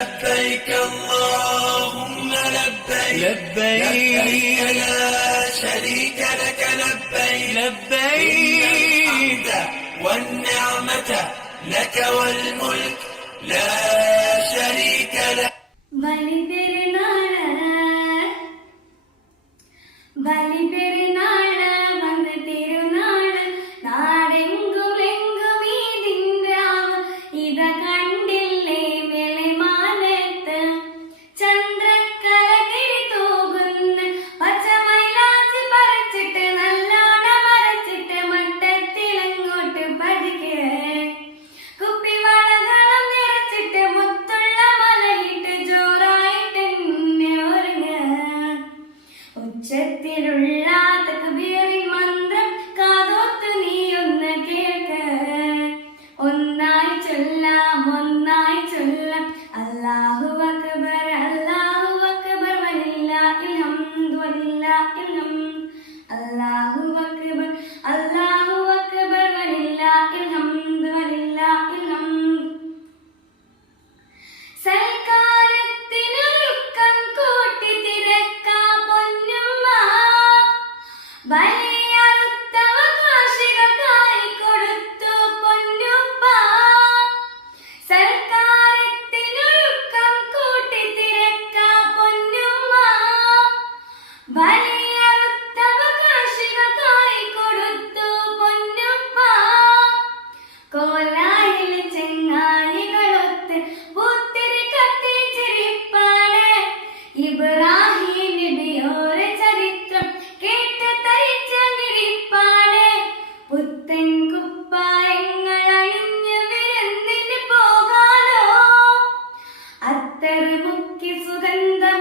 لبيك اللهم لبيك لبيك لا شريك لك لبيك لبيك والنعمة لك والملك لا شريك لك. ബലിപെരുന്നാള് വന്ന് തിരുനാള് നാടെങ്കുമെങ്കും ഈദിൻരാവ് ഇത കണ്ടില്ലേ വെളിമാനത്ത് ചന്ദ്രക്കല തിരിതൂകുന്ന പച്ചമൈലാഞ്ചി പറിച്ചിട്ട് നല്ലോണം മരച്ചിട്ട് മട്ടത്തിലങ്ങോട്ട് പതിക്ക് കുപ്പിവളകളം നിറച്ചിട്ട് മുത്തുള്ള മലയിട്ട് ജോറായിട്ട് ഒരുങ്ങ ഉച്ചത്തിലുള്ള തക്ബീറിൻ മന്ത്രം കാതോത്ത് നീയൊന്ന് കേൾക്ക് ഒന്നായി ചൊല്ലാം അല്ലാഹു അക്ബർ വലില്ലാഹിൽ ഹംദ് വലില്ലാഹിൽ ഹംദ് അല്ലാഹു അക്ബർ വലില്ലാഹിൽ ഹംദ് വലില്ലാഹിൽ ഹംദ്. സൽക്കാരത്തിനൊരുക്കം കൂട്ടി തിരക്കാ പൊന്നുമ്മ ബലിയറുത്തവകാശികൾക്കായി കൊടുത്തു പൊന്നുപ്പ സൽക്കാരത്തിനൊരുക്കം കൂട്ടി തിരക്കാ പൊന്നുമ്മ ബലിയറുത്തവകാശികൾക്കായി കൊടുത്തു പൊന്നുപ്പ കോലായിൽ ചെങ്ങായികളൊത്ത് പൂത്തിരി കത്തിച്ചിരിപ്പാണ് ഇബ്രാഹിം നബിയോരെ ചരിത്രം കേട്ട് തരിച്ചങ്ങിരിപ്പാണ് പുത്തൻ കുപ്പായങ്ങൾ അണിഞ്ഞ് വിരുന്നിന് പോകാലോ അത്തറ് മുക്കി സുഗന്ധം